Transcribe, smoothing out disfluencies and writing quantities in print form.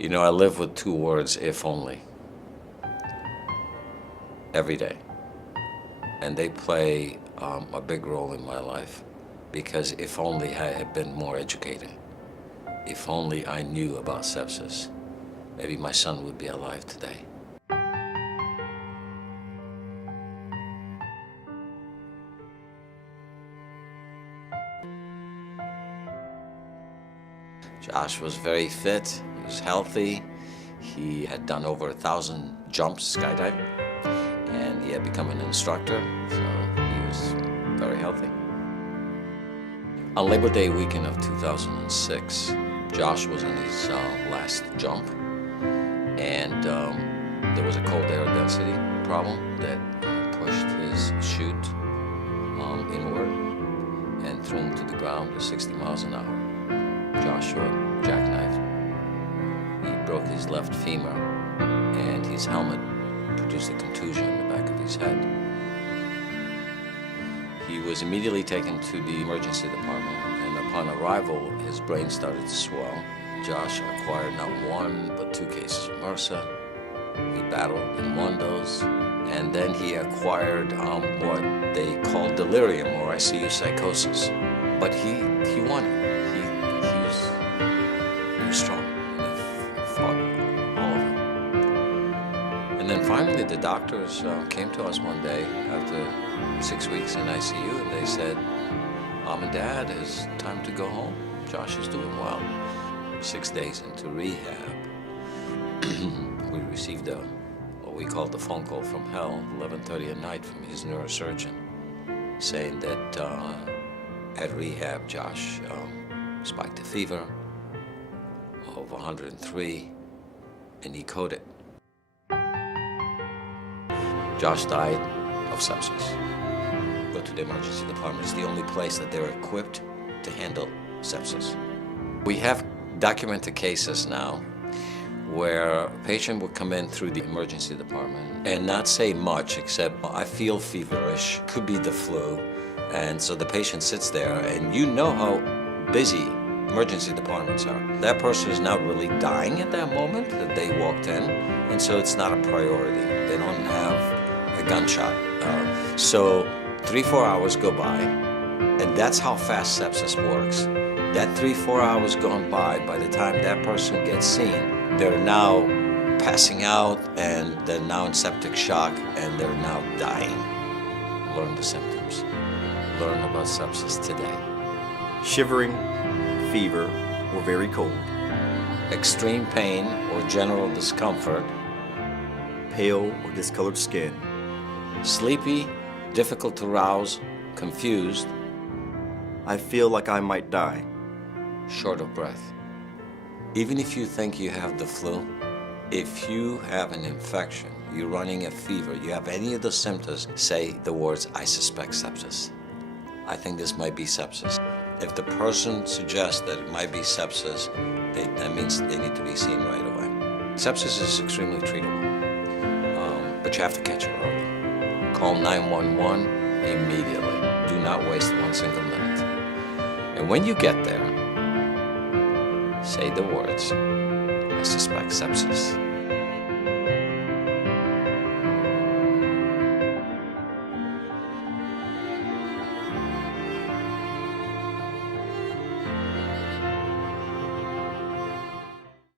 You know, I live with two words, if only, every day. And they play a big role in my life, because if only I had been more educated, if only I knew about sepsis, maybe my son would be alive today. Josh was very fit, he was healthy, he had done over 1,000 jumps skydiving, and he had become an instructor, so he was very healthy. On Labor Day weekend of 2006, Josh was in his last jump, and there was a cold air density problem that pushed his chute inward and threw him to the ground at 60 miles an hour. Joshua jackknifed. He broke his left femur, and his helmet produced a contusion in the back of his head. He was immediately taken to the emergency department, and upon arrival, his brain started to swell. Josh acquired not one, but 2 cases of MRSA. He battled in one dose, and then he acquired what they call delirium or ICU psychosis. But he won it. He was strong, and he fought all of it. And then finally, the doctors came to us one day after 6 weeks in ICU, and they said, Mom and Dad, it's time to go home. Josh is doing well. 6 days into rehab, we received what we called the phone call from hell, 11:30 at night, from his neurosurgeon, saying that at rehab, Josh spiked a fever of 103, and he coded. Josh died of sepsis. Go to the emergency department. It's the only place that they're equipped to handle sepsis. We have documented cases now where a patient would come in through the emergency department and not say much except, I feel feverish, could be the flu. And so the patient sits there, and you know how busy emergency departments are. That person is not really dying at that moment that they walked in, and so it's not a priority. They don't have a gunshot. So 3-4 hours go by, and that's how fast sepsis works. That 3-4 hours gone by the time that person gets seen, they're now passing out, and they're now in septic shock, and they're now dying. Learn the symptoms. Learn about sepsis today. Shivering, fever, or very cold. Extreme pain or general discomfort. Pale or discolored skin. Sleepy, difficult to rouse, confused. I feel like I might die. Short of breath. Even if you think you have the flu, if you have an infection, you're running a fever, you have any of the symptoms, say the words, I suspect sepsis. I think this might be sepsis. If the person suggests that it might be sepsis, that means they need to be seen right away. Sepsis is extremely treatable, but you have to catch it early. Call 911 immediately. Do not waste 1 single minute. And when you get there, say the words, I suspect sepsis.